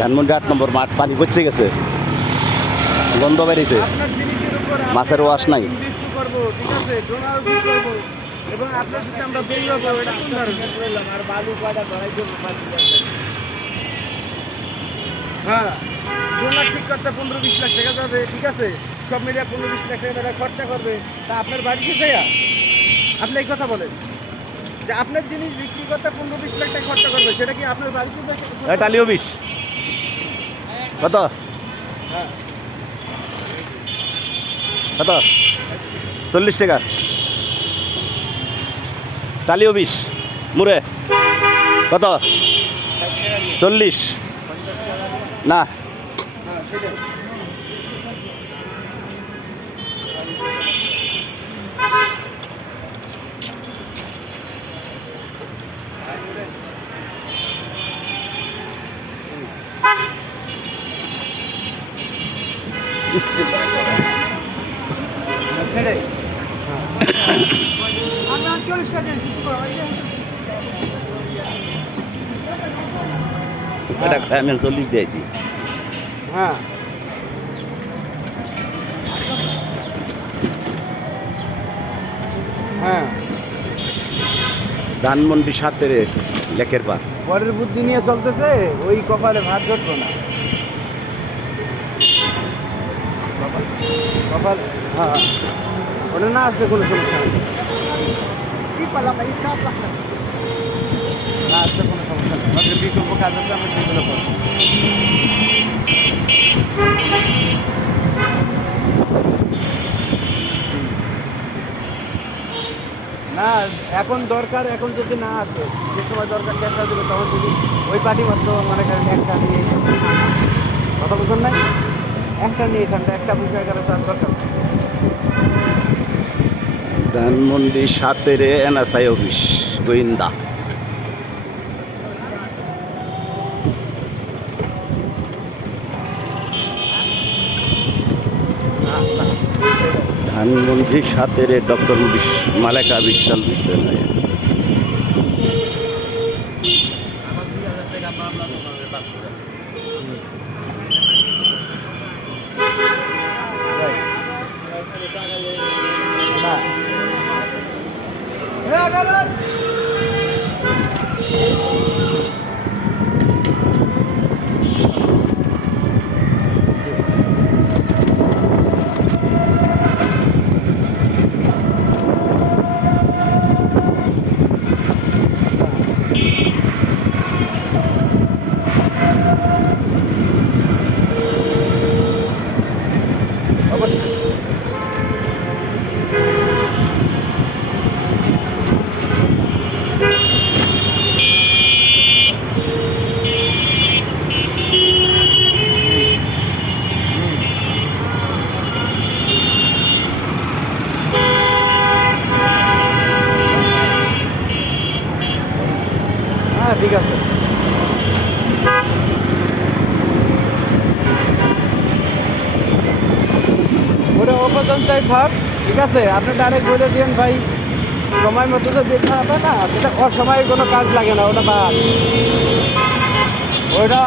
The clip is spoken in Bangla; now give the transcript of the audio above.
ধানমন্ডি 8 নম্বর মাঠ পানি পড়ছে গেছে, গন্ধ বেরিয়েছে, মাছের ওয়াশ নাই। ঠিক আছে, এবং আপনার সাথে আমরা বেরিয়ে যাবো, এটা কোন ধরনের আর বালু কয়টা ধরাই দেবো। হ্যাঁ, 2 লাখ ঠিক করতে 15-20 লাখ টাকা যাবে, ঠিক আছে, সব মিলিয়ে 15-20 লাখ টাকা খরচা করবে। তা আপনার বাড়িতে যাইয়া আপনি এই কথা বলেন যে আপনার জিনিস বিক্রি করতে 15-20 লাখ টাকা খরচা করবে, সেটা কি আপনার বাড়িতে যাই? টালিও 20 কত? হ্যাঁ, কত? 40 টাকা। টালিও 20 মুরে কত? 40 না। এটা আমি 40 দিয়েছি। হ্যাঁ, হ্যাঁ, ধানমন্ডি 7 লেকের পার। পরের বুদ্ধি নিয়ে চলতেছে, ওই কপালে ভাত জুটবে না। কপাল, হ্যাঁ, ওটা না আসলে কোনো সমস্যা নেই। না আসলে কোনো সমস্যা নেই, আমাদের বিকল্প কাজ আছে, আমরা সেগুলো করবো। না, এখন দরকার, এখন যদি না আসে, যে সময় দরকার একটা দেবে, তখন যদি ওই পার্টি মাত্র মনে করেন একটা নিয়ে কথা বুঝুন নাই, একটা নিয়ে এখানটা একটা বিষয় গেলে তার দরকার। ধানমন্ডি 7 এনএসআই অফিস গোয়েন্দা। ধানমন্ডি 7 ডক্টর মালেকা বিশ্ববিদ্যালয়। হ্যাঁ, ঠিক আছে। ওটা অপর্যন্তই থাক, ঠিক আছে। আপনি ডাইরেক্ট বলে দিন ভাই, সময় মতো তো দিতে হবে না, সেটা অসময়ে কোনো কাজ লাগে না, ওটা বা ওটা